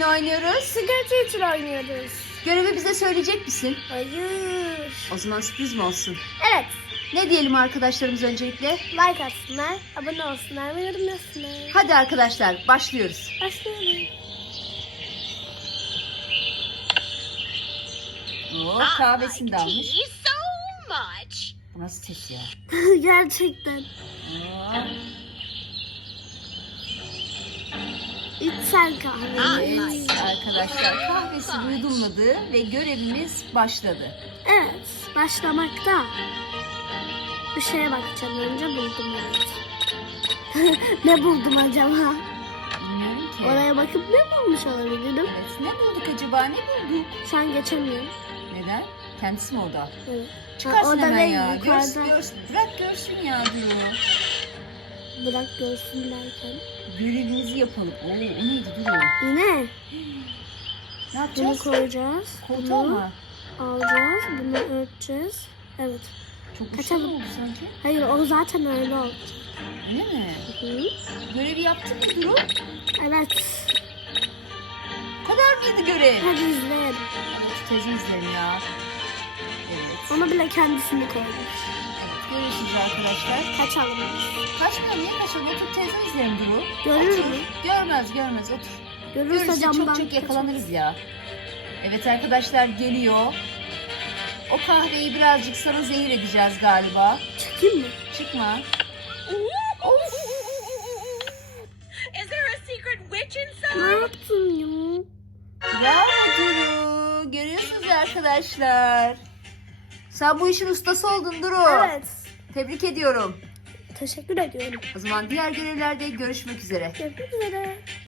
kiminle oynuyoruz? Sigara teacher oynuyoruz. Görevi bize söyleyecek misin? Hayır. O zaman sürpriz mi olsun? Evet. Ne diyelim arkadaşlarımız öncelikle? Like atsınlar, abone olsunlar ve yorum yazsınlar. Hadi arkadaşlar başlıyoruz. Başlayalım. Oo, kahvesini de almış. tea so much. Bu nasıl ses ya? Gerçekten. Oo, Evet arkadaşlar kahvesi yudumladı ve görevimiz başladı. Evet, başlamakta. Bir şeye bakacağım önce buldum evet. ne buldum acaba? Bilmiyorum ki. Oraya bakıp ne bulmuş olabilirim? Evet ne bulduk acaba ne bulduk? Şu an geçemiyorum. Neden? Kendisi mi orada? Evet. Çıkarsın orada hemen ya. yukarıda. Görsün, görsün. Bırak görsün ya diyor. Bırak görsün derken. Görevimizi yapalım. Oo, o neydi dur o. Yine Ne bunu yapacağız? koyacağız. Koltuğa Bunu mı? alacağız. Bunu örteceğiz. Evet. Çok güçlü Kaçalım. oldu sanki. Hayır o zaten öyle oldu. Öyle mi? Hı. Görevi yaptın mı Duru? Evet. Bu kadar mıydı görev? Hadi izleyelim. Teyze izlerim ya. Evet. Ona bile kendisini koymuş. evet. Görüşürüz arkadaşlar. Kaçalım biz. Kaçma niye kaçalım? Otur teyze izlerim Duru. Görür mü? Görmez görmez otur. Görürse Görürse çok çok yakalanırız ya. Evet arkadaşlar geliyor. O kahveyi birazcık sana zehir edeceğiz galiba. Çekeyim mi? Çıkma. Is there a secret witch inside? Ne yaptın ya? Bravo Duru. Görüyorsunuz arkadaşlar. Sen bu işin ustası oldun Duru. Evet. Tebrik ediyorum. Teşekkür ediyorum. O zaman diğer görevlerde görüşmek üzere. Görüşmek üzere.